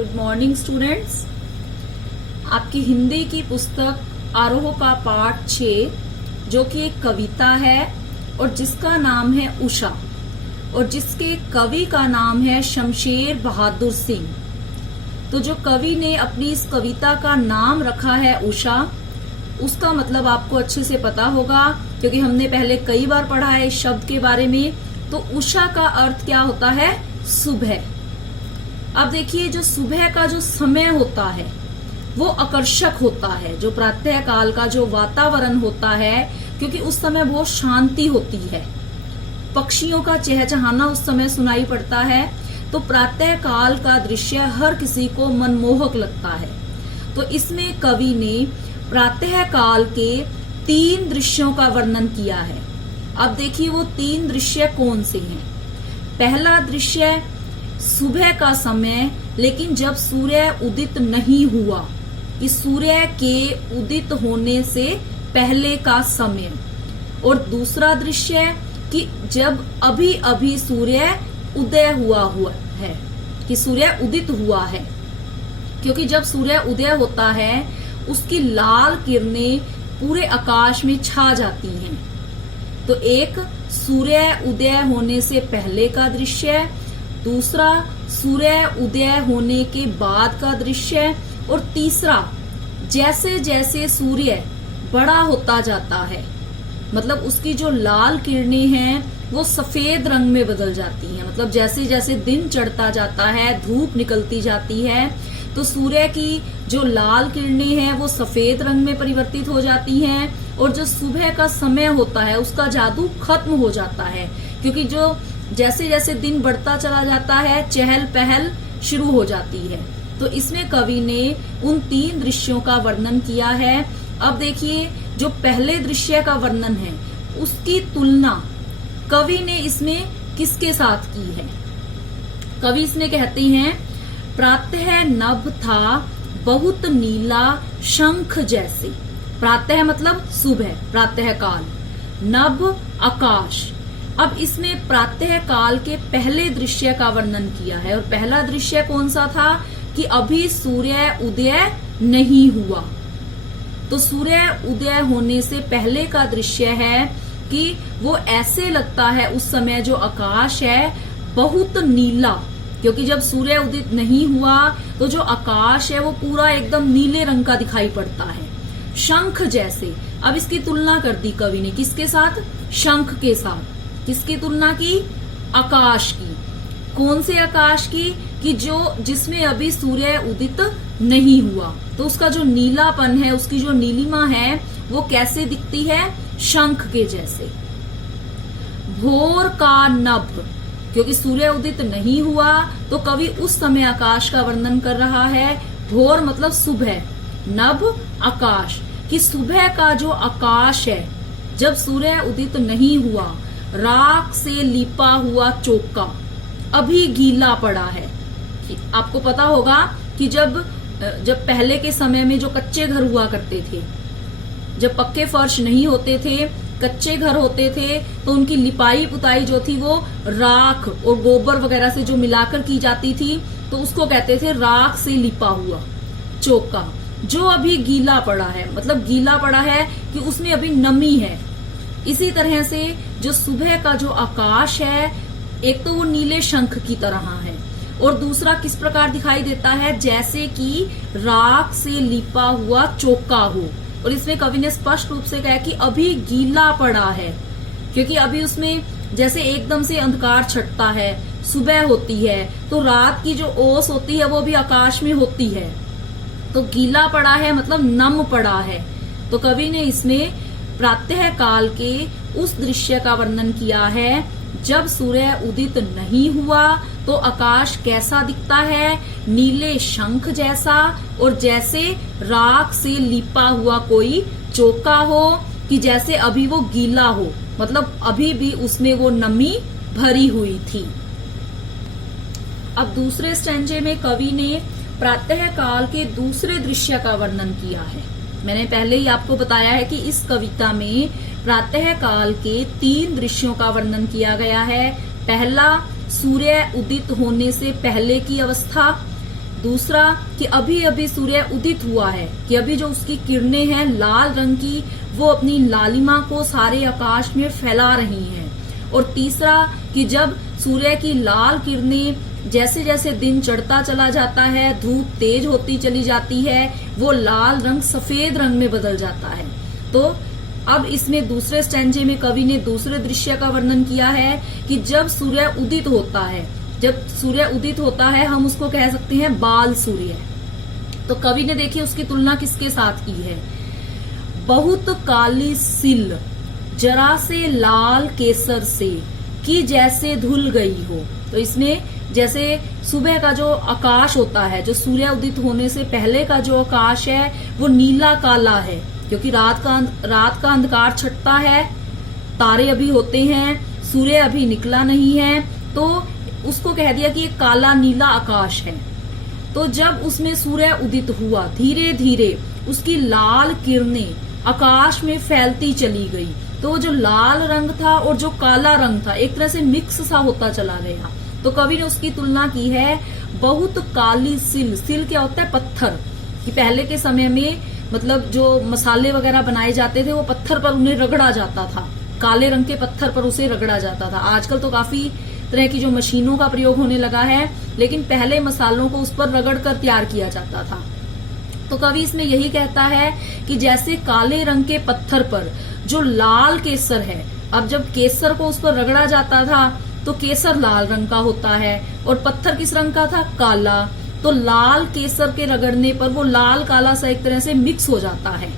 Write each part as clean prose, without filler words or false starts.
Good morning students. आपकी हिंदी की पुस्तक आरोह का पाठ 6 जो कि एक कविता है और जिसका नाम है उषा और जिसके कवि का नाम है शमशेर बहादुर सिंह। तो जो कवि ने अपनी इस कविता का नाम रखा है उषा, उसका मतलब आपको अच्छे से पता होगा क्योंकि हमने पहले कई बार पढ़ा है इस शब्द के बारे में। तो उषा का अर्थ क्या होता है? सुबह। अब देखिए, जो सुबह का जो समय होता है वो आकर्षक होता है। जो प्रातः काल का जो वातावरण होता है, क्योंकि उस समय बहुत शांति होती है, पक्षियों का चहचहाना उस समय सुनाई पड़ता है, तो प्रातः काल का दृश्य हर किसी को मनमोहक लगता है। तो इसमें कवि ने प्रातः काल के 3 दृश्यों का वर्णन किया है। अब देखिए वो 3 दृश्य कौन से हैं। पहला दृश्य सुबह का समय, लेकिन जब सूर्य उदित नहीं हुआ, कि सूर्य के उदित होने से पहले का समय। और दूसरा दृश्य कि जब अभी अभी सूर्य उदय हुआ है, कि सूर्य उदित हुआ है, क्योंकि जब सूर्य उदय होता है उसकी लाल किरणें पूरे आकाश में छा जाती हैं। तो एक सूर्य उदय होने से पहले का दृश्य, दूसरा सूर्य उदय होने के बाद का दृश्य, और तीसरा जैसे जैसे सूर्य बड़ा होता जाता है, मतलब उसकी जो लाल किरणें हैं वो सफेद रंग में बदल जाती हैं। मतलब जैसे जैसे दिन चढ़ता जाता है, धूप निकलती जाती है, तो सूर्य की जो लाल किरणें हैं वो सफेद रंग में परिवर्तित हो जाती हैं, और जो सुबह का समय होता है उसका जादू खत्म हो जाता है, क्योंकि जो जैसे जैसे दिन बढ़ता चला जाता है चहल पहल शुरू हो जाती है। तो इसमें कवि ने उन 3 दृश्यों का वर्णन किया है। अब देखिए, जो पहले दृश्य का वर्णन है उसकी तुलना कवि ने इसमें किसके साथ की है? कवि इसमें कहते हैं, प्रातः नभ था बहुत नीला शंख जैसे। प्रातः मतलब सुबह, प्रातः काल, नभ आकाश। अब इसमें प्रातः काल के पहले दृश्य का वर्णन किया है, और पहला दृश्य कौन सा था? कि अभी सूर्य उदय नहीं हुआ। तो सूर्य उदय होने से पहले का दृश्य है कि वो ऐसे लगता है उस समय जो आकाश है बहुत नीला, क्योंकि जब सूर्य उदित नहीं हुआ तो जो आकाश है वो पूरा एकदम नीले रंग का दिखाई पड़ता है, शंख जैसे। अब इसकी तुलना कर दी कवि ने किसके साथ? शंख के साथ। किसकी तुलना की? आकाश की। कौन से आकाश की? कि जिसमें अभी सूर्य उदित नहीं हुआ, तो उसका जो नीलापन है, उसकी जो नीलिमा है वो कैसे दिखती है? शंख के जैसे। भोर का नभ, क्योंकि सूर्य उदित नहीं हुआ तो कवि उस समय आकाश का वर्णन कर रहा है। भोर मतलब सुबह, नभ आकाश, कि सुबह का जो आकाश है जब सूर्य उदित नहीं हुआ, राख से लिपा हुआ चौका अभी गीला पड़ा है। आपको पता होगा कि जब पहले के समय में जो कच्चे घर हुआ करते थे, जब पक्के फर्श नहीं होते थे, कच्चे घर होते थे, तो उनकी लिपाई पुताई जो थी वो राख और गोबर वगैरह से जो मिलाकर की जाती थी, तो उसको कहते थे राख से लिपा हुआ चौका, जो अभी गीला पड़ा है। मतलब गीला पड़ा है कि उसमें अभी नमी है। इसी तरह से जो सुबह का जो आकाश है, एक तो वो नीले शंख की तरह है, और दूसरा किस प्रकार दिखाई देता है? जैसे कि राख से लिपा हुआ चौका हो। और इसमें कवि ने स्पष्ट रूप से कहा कि अभी गीला पड़ा है, क्योंकि अभी उसमें जैसे एकदम से अंधकार छटता है, सुबह होती है, तो रात की जो ओस होती है वो भी आकाश में होती है, तो गीला पड़ा है मतलब नम पड़ा है। तो कवि ने इसमें प्रातः काल के उस दृश्य का वर्णन किया है जब सूर्य उदित नहीं हुआ तो आकाश कैसा दिखता है? नीले शंख जैसा, और जैसे राख से लिपा हुआ कोई चौका हो, कि जैसे अभी वो गीला हो, मतलब अभी भी उसमें वो नमी भरी हुई थी। अब दूसरे स्टैंजे में कवि ने प्रातः काल के दूसरे दृश्य का वर्णन किया है। मैंने पहले ही आपको बताया है कि इस कविता में प्रातः काल के 3 दृश्यों का वर्णन किया गया है। पहला, सूर्य उदित होने से पहले की अवस्था, दूसरा कि अभी अभी सूर्य उदित हुआ है, कि अभी जो उसकी किरणें हैं लाल रंग की वो अपनी लालिमा को सारे आकाश में फैला रही हैं। और तीसरा कि जब सूर्य की लाल किरणें जैसे जैसे दिन चढ़ता चला जाता है, धूप तेज होती चली जाती है, वो लाल रंग सफेद रंग में बदल जाता है। तो अब इसमें दूसरे स्टैंजे में कवि ने दूसरे दृश्य का वर्णन किया है कि जब सूर्य उदित होता है, जब सूर्य उदित होता है हम उसको कह सकते हैं बाल सूर्य। तो कवि ने देखिए उसकी तुलना किसके साथ की है, बहुत काली सिल जरा से लाल केसर से कि जैसे धुल गई हो। तो इसमें जैसे सुबह का जो आकाश होता है, जो सूर्य उदित होने से पहले का जो आकाश है वो नीला काला है, क्योंकि रात का अंधकार छटता है, तारे अभी होते हैं, सूर्य अभी निकला नहीं है, तो उसको कह दिया कि ये काला नीला आकाश है। तो जब उसमें सूर्य उदित हुआ, धीरे धीरे उसकी लाल किरणें आकाश में फैलती चली गई, तो जो लाल रंग था और जो काला रंग था एक तरह से मिक्स सा होता चला गया। तो कवि ने उसकी तुलना की है बहुत काली सिल। सिल क्या होता है? पत्थर। कि पहले के समय में मतलब जो मसाले वगैरह बनाए जाते थे वो पत्थर पर उन्हें रगड़ा जाता था, काले रंग के पत्थर पर उसे रगड़ा जाता था। आजकल तो काफी तरह की जो मशीनों का प्रयोग होने लगा है, लेकिन पहले मसालों को उस पर रगड़ कर तैयार किया जाता था। तो कवि इसमें यही कहता है कि जैसे काले रंग के पत्थर पर जो लाल केसर है, अब जब केसर को उस पर रगड़ा जाता था तो केसर लाल रंग का होता है और पत्थर किस रंग का था? काला। तो लाल केसर के रगड़ने पर वो लाल काला सा एक तरह से मिक्स हो जाता है,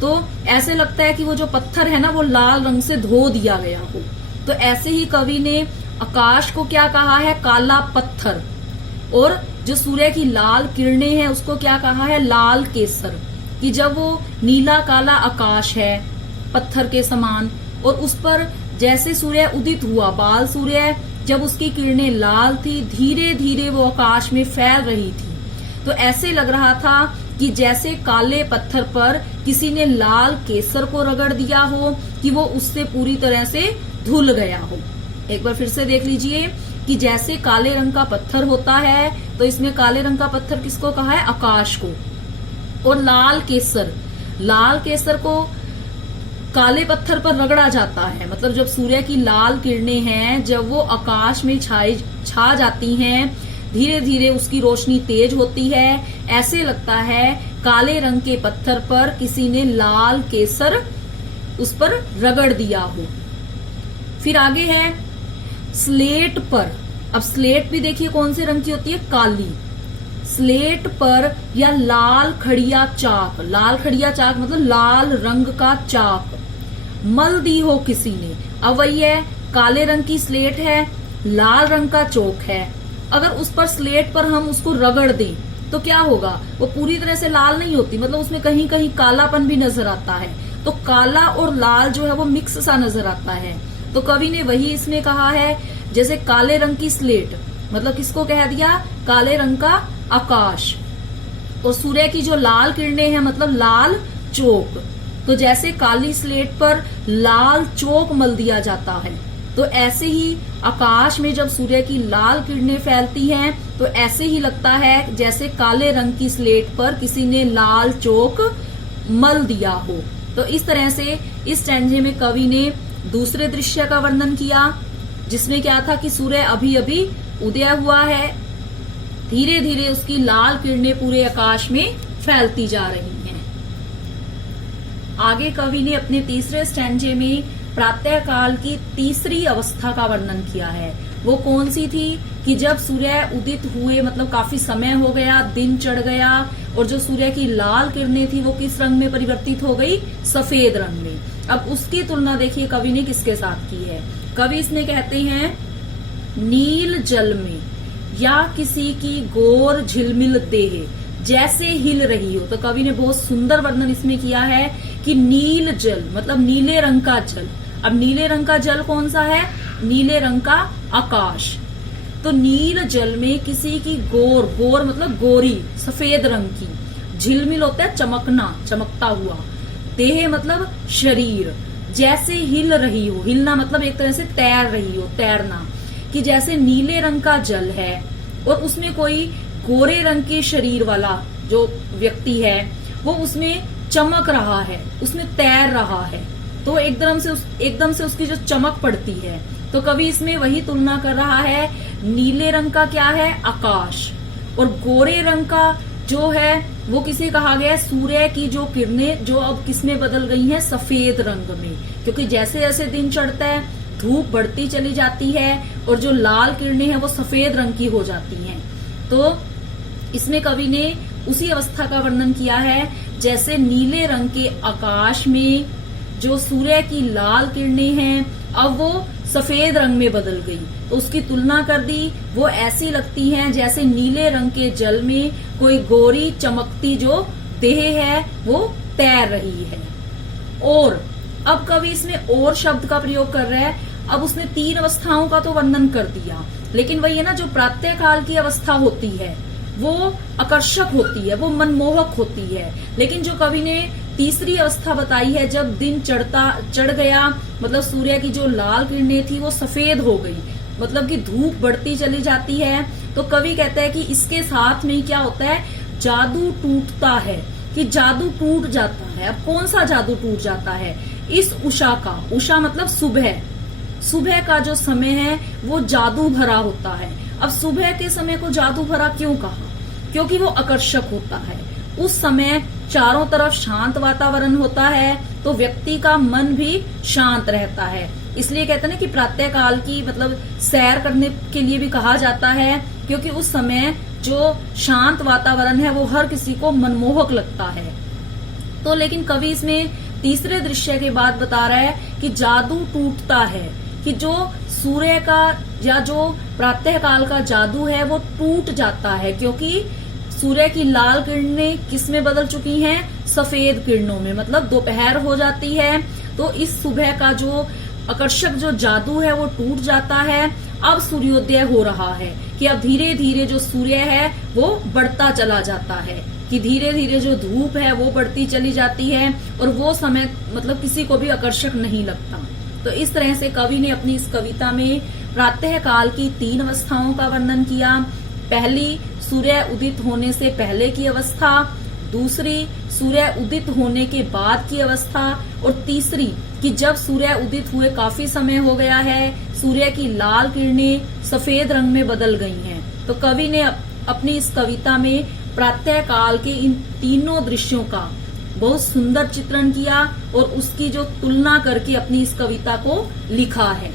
तो ऐसे लगता है कि वो जो पत्थर है ना वो लाल रंग से धो दिया गया हो। तो ऐसे ही कवि ने आकाश को क्या कहा है? काला पत्थर। और जो सूर्य की लाल किरणें हैं उसको क्या कहा है? लाल केसर। कि जब वो नीला काला आकाश है पत्थर के समान, और उस पर जैसे सूर्य उदित हुआ, बाल सूर्य, जब उसकी किरणें लाल थी, धीरे धीरे वो आकाश में फैल रही थी, तो ऐसे लग रहा था कि जैसे काले पत्थर पर किसी ने लाल केसर को रगड़ दिया हो, कि वो उससे पूरी तरह से धुल गया हो। एक बार फिर से देख लीजिए कि जैसे काले रंग का पत्थर होता है, तो इसमें काले रंग का पत्थर किसको कहा है? आकाश को। और लाल केसर को काले पत्थर पर रगड़ा जाता है, मतलब जब सूर्य की लाल किरणें हैं, जब वो आकाश में छा जाती हैं, धीरे धीरे उसकी रोशनी तेज होती है, ऐसे लगता है काले रंग के पत्थर पर किसी ने लाल केसर उस पर रगड़ दिया हो। फिर आगे है स्लेट पर। अब स्लेट भी देखिए कौन से रंग की होती है? काली। स्लेट पर या लाल खड़िया चाक, लाल खड़िया चाक मतलब लाल रंग का चाक मल दी हो किसी ने। अब वही है, काले रंग की स्लेट है, लाल रंग का चौक है, अगर उस पर स्लेट पर हम उसको रगड़ दें तो क्या होगा? वो पूरी तरह से लाल नहीं होती, मतलब उसमें कहीं कहीं कालापन भी नजर आता है। तो काला और लाल जो है वो मिक्स सा नजर आता है। तो कवि ने वही इसमें कहा है, जैसे काले रंग की स्लेट मतलब किसको कह दिया? काले रंग का आकाश। और सूर्य की जो लाल किरणें हैं मतलब लाल चौक। तो जैसे काली स्लेट पर लाल चौक मल दिया जाता है, तो ऐसे ही आकाश में जब सूर्य की लाल किरणें फैलती हैं तो ऐसे ही लगता है जैसे काले रंग की स्लेट पर किसी ने लाल चौक मल दिया हो। तो इस तरह से इस स्टैंजे में कवि ने दूसरे दृश्य का वर्णन किया, जिसमें क्या था कि सूर्य अभी अभी उदय हुआ है, धीरे धीरे उसकी लाल किरणें पूरे आकाश में फैलती जा रही हैं। आगे कवि ने अपने तीसरे स्टैंजे में प्रातः काल की तीसरी अवस्था का वर्णन किया है। वो कौन सी थी? कि जब सूर्य उदित हुए मतलब काफी समय हो गया, दिन चढ़ गया, और जो सूर्य की लाल किरणें थी वो किस रंग में परिवर्तित हो गई? सफेद रंग में। अब उसकी तुलना देखिए कवि ने किसके साथ की है। कवि इसमें कहते हैं नील जल में या किसी की गोर झिलमिल देह जैसे हिल रही हो। तो कवि ने बहुत सुंदर वर्णन इसमें किया है कि नील जल मतलब नीले रंग का जल। अब नीले रंग का जल कौन सा है? नीले रंग का आकाश। तो नील जल में किसी की गोर, गोर मतलब गोरी सफेद रंग की, झिलमिल होता है चमकना, चमकता हुआ, देह मतलब शरीर, जैसे हिल रही हो, हिलना मतलब एक तरह से तैर रही हो, तैरना, कि जैसे नीले रंग का जल है और उसमें कोई गोरे रंग के शरीर वाला जो व्यक्ति है वो उसमें चमक रहा है, उसमें तैर रहा है, तो एकदम से उसकी जो चमक पड़ती है, तो कवि इसमें वही तुलना कर रहा है। नीले रंग का क्या है? आकाश। और गोरे रंग का जो है वो किसे कहा गया है? सूर्य की जो किरणें जो अब किसमें बदल गई हैं? सफेद रंग में, क्योंकि जैसे जैसे दिन चढ़ता है धूप बढ़ती चली जाती है और जो लाल किरणें हैं वो सफेद रंग की हो जाती हैं। तो इसमें कवि ने उसी अवस्था का वर्णन किया है जैसे नीले रंग के आकाश में जो सूर्य की लाल किरणें हैं अब वो सफेद रंग में बदल गई, तो उसकी तुलना कर दी। वो ऐसी लगती हैं जैसे नीले रंग के जल में कोई गोरी चमकती जो देह है वो तैर रही है। और अब कवि इसमें और शब्द का प्रयोग कर रहा है। अब उसने 3 अवस्थाओं का तो वर्णन कर दिया, लेकिन वही है ना, जो प्रातः काल की अवस्था होती है वो आकर्षक होती है, वो मनमोहक होती है। लेकिन जो कवि ने तीसरी अवस्था बताई है, जब दिन चढ़ गया, मतलब सूर्य की जो लाल किरणें थी वो सफेद हो गई, मतलब कि धूप बढ़ती चली जाती है, तो कवि कहता है कि इसके साथ में क्या होता है? जादू टूटता है, कि जादू टूट जाता है। अब कौन सा जादू टूट जाता है? इस उषा का, उषा मतलब सुबह का जो समय है वो जादू भरा होता है। अब सुबह के समय को जादू भरा क्यों कहा? क्योंकि वो आकर्षक होता है। उस समय चारों तरफ शांत वातावरण होता है, तो व्यक्ति का मन भी शांत रहता है। इसलिए कहते हैं ना कि प्रातः काल की मतलब सैर करने के लिए भी कहा जाता है, क्योंकि उस समय जो शांत वातावरण है वो हर किसी को मनमोहक लगता है। तो लेकिन कवि इसमें तीसरे दृश्य के बाद बता रहा है कि जादू टूटता है, कि जो सूर्य का या जो प्रातः काल का जादू है वो टूट जाता है, क्योंकि सूर्य की लाल किरणें किस में बदल चुकी हैं? सफेद किरणों में, मतलब दोपहर हो जाती है। तो इस सुबह का जो आकर्षक जो जादू है वो टूट जाता है। अब सूर्योदय हो रहा है कि अब धीरे धीरे जो सूर्य है वो बढ़ता चला जाता है, कि धीरे धीरे जो धूप है वो बढ़ती चली जाती है और वो समय मतलब किसी को भी आकर्षक नहीं लगता। तो इस तरह से कवि ने अपनी इस कविता में प्रातः काल की 3 अवस्थाओं का वर्णन किया। पहली, सूर्य उदित होने से पहले की अवस्था, दूसरी सूर्य उदित होने के बाद की अवस्था, और तीसरी कि जब सूर्य उदित हुए काफी समय हो गया है, सूर्य की लाल किरणें सफेद रंग में बदल गई हैं। तो कवि ने अपनी इस कविता में प्रातः काल के इन तीनों दृश्यों का बहुत सुंदर चित्रण किया और उसकी जो तुलना करके अपनी इस कविता को लिखा है।